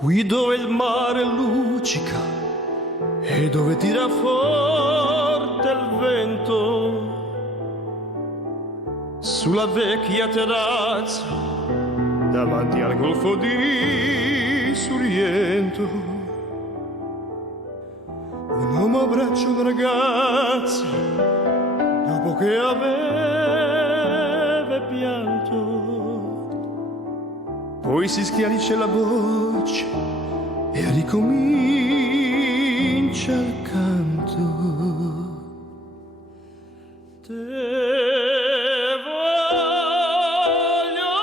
Qui dove il mare luccica e dove tira forte il vento, sulla vecchia terrazza davanti al golfo di Sorrento, un uomo abbraccia una ragazza dopo che aveva pianto. Poi si schiarisce la voce e ricomincia il canto. Te voglio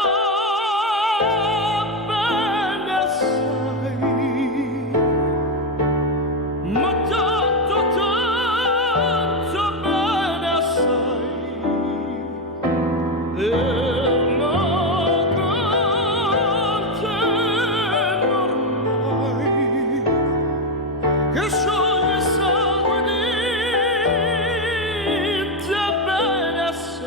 bene assai, ma tanto, tanto bene assai. Che scioglie sangue di te bene assai.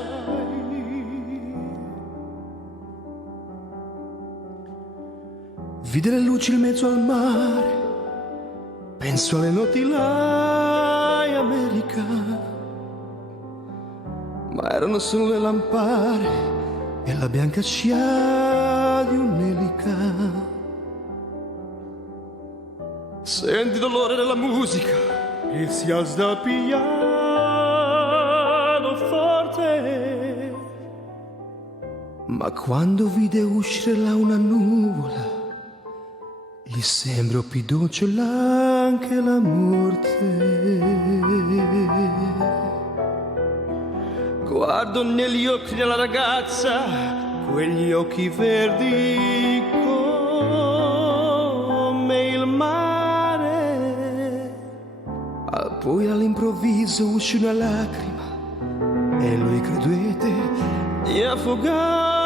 Vide le luci in mezzo al mare, penso alle notti là in America, ma erano solo le lampare e la bianca scia di un'elica. Senti il dolore della musica e si alza dal piano forte, ma quando vide uscire là una nuvola, gli sembrò più dolce anche la morte. Guardo negli occhi della ragazza, quegli occhi verdi come il mare. Poi all'improvviso uscì una lacrima e lui credette di affogare.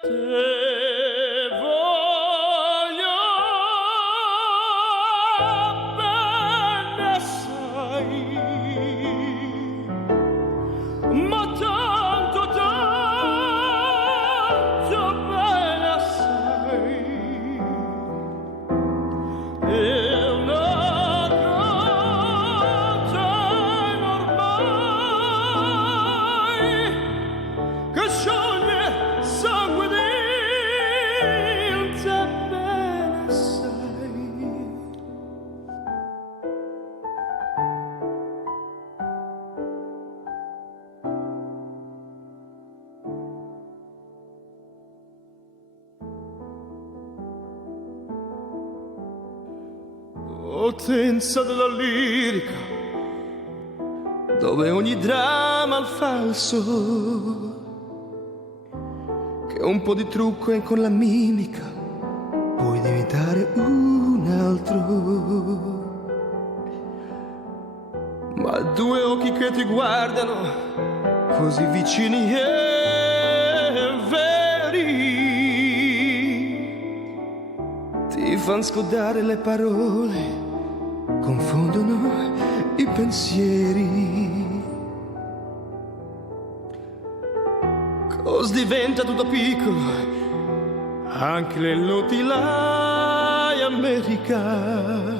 Te voglio bene assai, ma tanto, tanto bene assai. È una cosa ormai che scioglie sangue di te bene assai. Potenza della lirica, dove ogni dramma è il falso, che un po' di trucco e con la mimica puoi diventare un altro. Ma due occhi che ti guardano così vicini e veri, ti fan scordare le parole, confondono i pensieri. Cos diventa tutto piccolo, anche le notti là in America.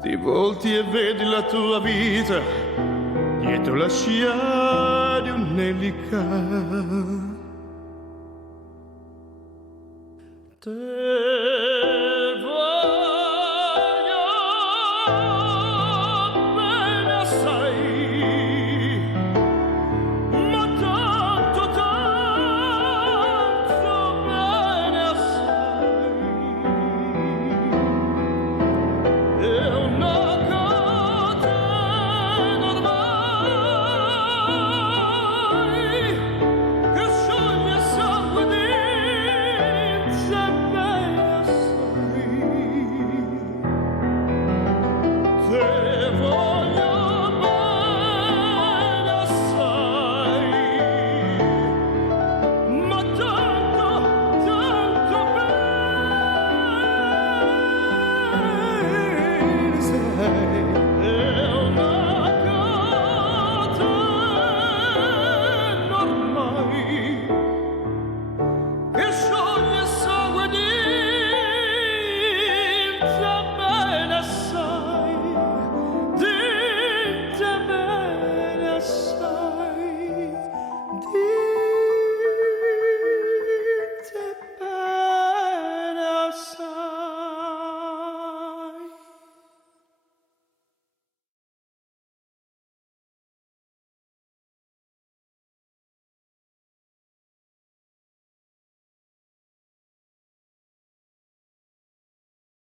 Ti volti e vedi la tua vita dietro la scia di un'elica. Che scioglie sangue di te bene che